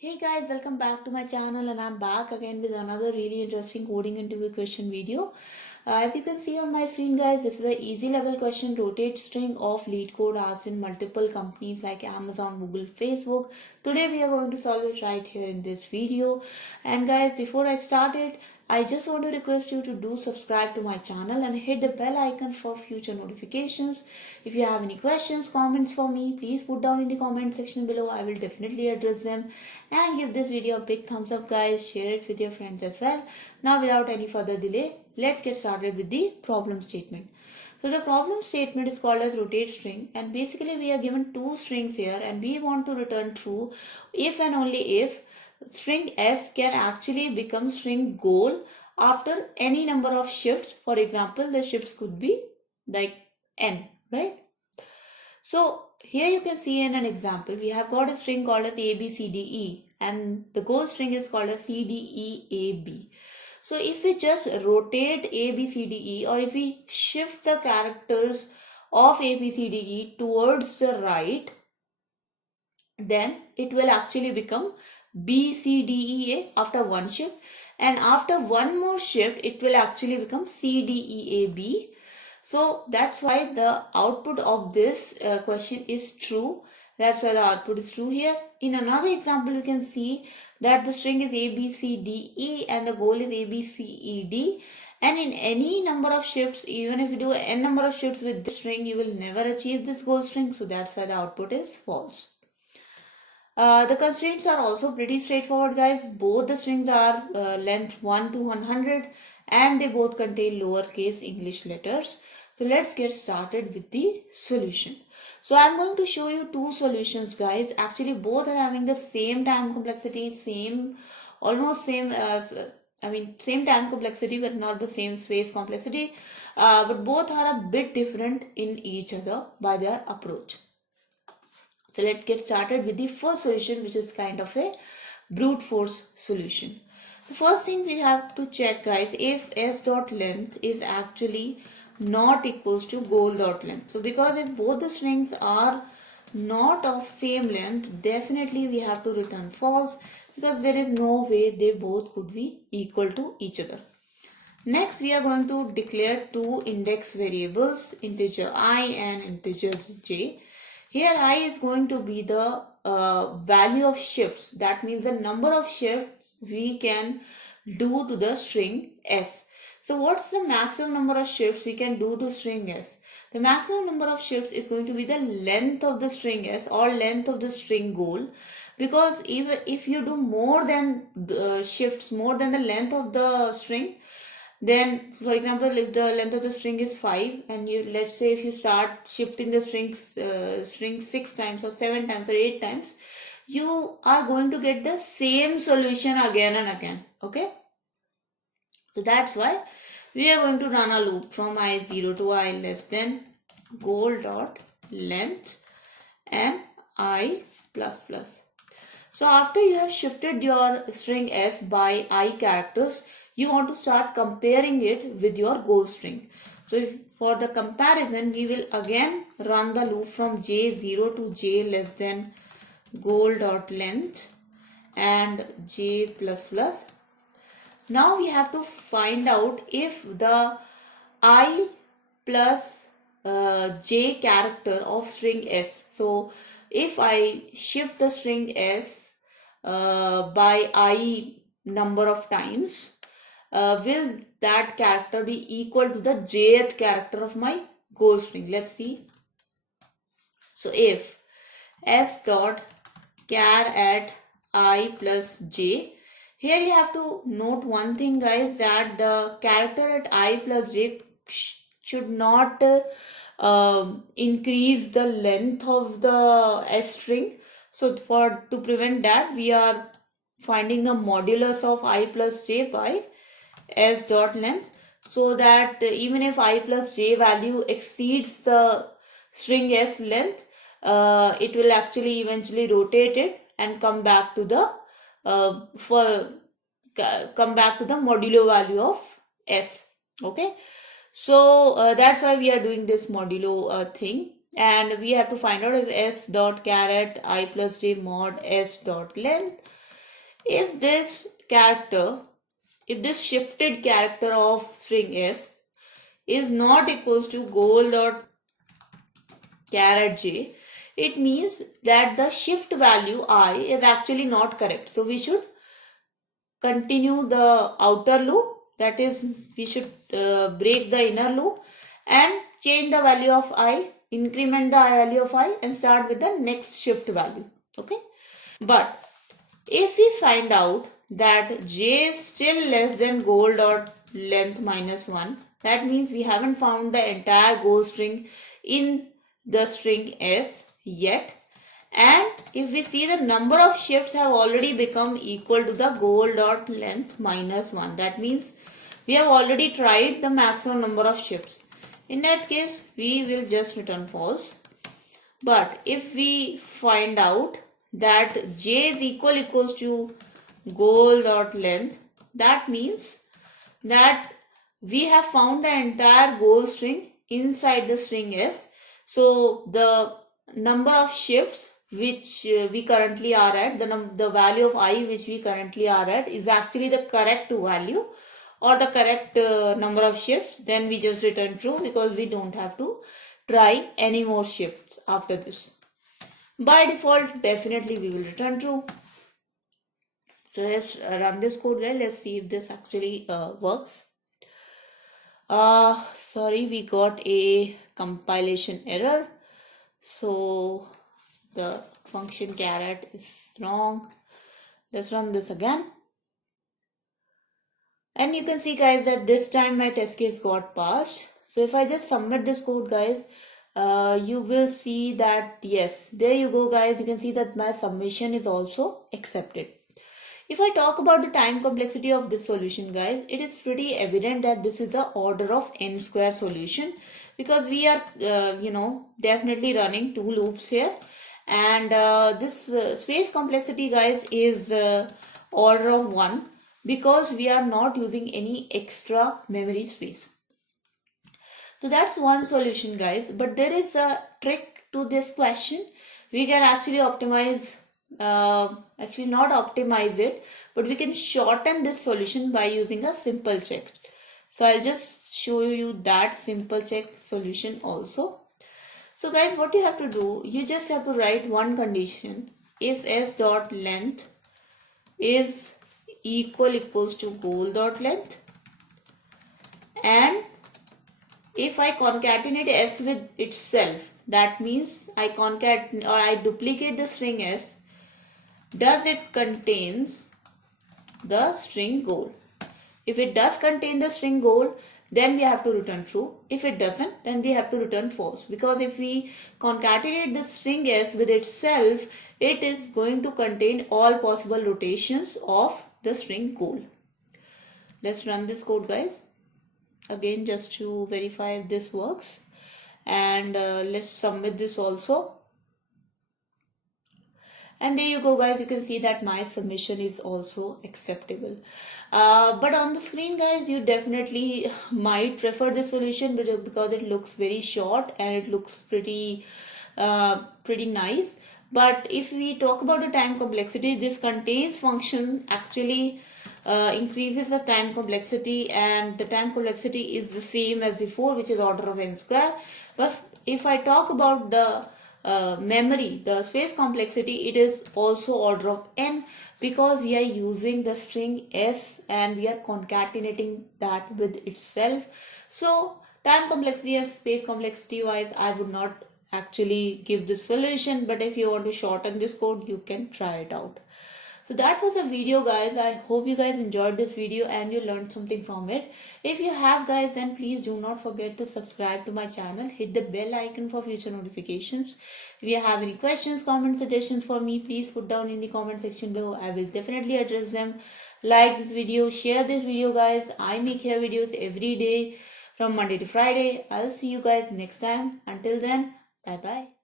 Hey guys, welcome back to my channel and I'm back again with another really interesting coding interview question video. As you can see on my screen guys, this is an easy level question rotate string of Leetcode asked in multiple companies like Amazon, Google, Facebook. Today we are going to solve it right here in this video. And guys, before I start it, I just want to request you to do subscribe to my channel and hit the bell icon for future notifications. If you have any questions, comments for me, please put down in the comment section below. I will definitely address them. And give this video a big thumbs up guys. Share it with your friends as well. Now without any further delay, let's get started with the problem statement. So the problem statement is called as rotate string, and basically we are given two strings here and we want to return true if and only if string s can actually become string goal after any number of shifts. For example, the shifts could be like n, right? So here you can see in an example, we have got a string called as ABCDE and the goal string is called as CDEAB. So if we just rotate ABCDE, or if we shift the characters of ABCDE towards the right, then it will actually become BCDEA after one shift, and after one more shift it will actually become CDEAB. So that's why the output of this question is true. That's why the output is true here. In another example, you can see that the string is ABCDE and the goal is ABCED. And in any number of shifts, even if you do n number of shifts with this string, you will never achieve this goal string. So that's why the output is false. The constraints are also pretty straightforward guys. Both the strings are length 1 to 100 and they both contain lowercase English letters. So let's get started with the solution. So I'm going to show you two solutions guys. Actually both are having the same time complexity, same time complexity but not the same space complexity. But both are a bit different in each other by their approach. So let's get started with the first solution, which is kind of a brute force solution. The first thing we have to check guys, if s.length is actually not equals to goal.length. So because if both the strings are not of same length, definitely we have to return false, because there is no way they both could be equal to each other. Next, we are going to declare two index variables, integer I and integer j. Here I is going to be the value of shifts. That means the number of shifts we can do to the string s. So what's the maximum number of shifts we can do to string s? The maximum number of shifts is going to be the length of the string s or length of the string goal. Because even if you do more than shifts, more than the length of the string, then for example, if the length of the string is 5 and you, let's say if you start shifting the string 6 times or 7 times or 8 times, you are going to get the same solution again and again. Okay, so that's why we are going to run a loop from I0 to I less than goal dot length and I plus plus. So after you have shifted your string s by I characters, you want to start comparing it with your goal string. So for the comparison, we will again run the loop from j0 to j less than goal dot length and j plus plus. Now we have to find out if the I plus j character of string s. So if I shift the string s by I number of times, will that character be equal to the jth character of my goal string? Let's see. So if s dot char at I plus j, here you have to note one thing guys, that the character at I plus j should not increase the length of the s string. So to prevent that, we are finding the modulus of I plus j by s dot length, so that even if I plus j value exceeds the string s length, it will actually eventually rotate it and come back to the modulo value of s. Okay, so that's why we are doing this modulo thing, and we have to find out if s dot char at I plus j mod s dot length if this shifted character of string s is not equals to goal dot caret j, it means that the shift value I is actually not correct. So we should continue the outer loop, that is we should break the inner loop and change the value of I, increment the value of I and start with the next shift value. Okay, but if we find out that j is still less than goal dot length minus 1, that means we haven't found the entire goal string in the string s yet. And if we see the number of shifts have already become equal to the goal dot length minus 1, that means we have already tried the maximum number of shifts. In that case, we will just return false. But if we find out that j is equals to goal dot length, that means that we have found the entire goal string inside the string s. So the number of shifts which we currently are at, the value of I which we currently are at is actually the correct value or the correct number of shifts, then we just return true because we don't have to try any more shifts after this. By default, definitely we will return true. So let's run this code, guys. Let's see if this actually works. Sorry, we got a compilation error. So the function caret is wrong. Let's run this again. And you can see, guys, that this time my test case got passed. So if I just submit this code, guys, you will see that yes, there you go, guys. You can see that my submission is also accepted. If I talk about the time complexity of this solution, guys, it is pretty evident that this is the order of n square solution because we are, definitely running two loops here. And this space complexity, guys, is order of 1 because we are not using any extra memory space. So that's one solution, guys. But there is a trick to this question. We can actually optimize, not optimize it, but we can shorten this solution by using a simple check. So I'll just show you that simple check solution also. So guys, what you have to do, you just have to write one condition. If s dot length is equals to goal dot length, and if I concatenate s with itself, that means I duplicate the string s, does it contains the string goal? If it does contain the string goal, then we have to return true. If it doesn't, then we have to return false. Because if we concatenate the string s with itself, it is going to contain all possible rotations of the string goal. Let's run this code, guys. Again, just to verify if this works. And let's submit this also. And there you go, guys. You can see that my submission is also acceptable. But on the screen, guys, you definitely might prefer this solution because it looks very short and it looks pretty nice. But if we talk about the time complexity, this contains function actually increases the time complexity, and the time complexity is the same as before, which is order of n square. But if I talk about the memory, the space complexity, it is also order of n because we are using the string s and we are concatenating that with itself. So time complexity and space complexity wise, I would not actually give this solution, but if you want to shorten this code, you can try it out. So that was the video, guys. I hope you guys enjoyed this video and you learned something from it. If you have, guys, then please do not forget to subscribe to my channel. Hit the bell icon for future notifications. If you have any questions, comments, suggestions for me, please put down in the comment section below. I will definitely address them. Like this video, share this video, guys. I make here videos every day from Monday to Friday. I'll see you guys next time. Until then, bye bye.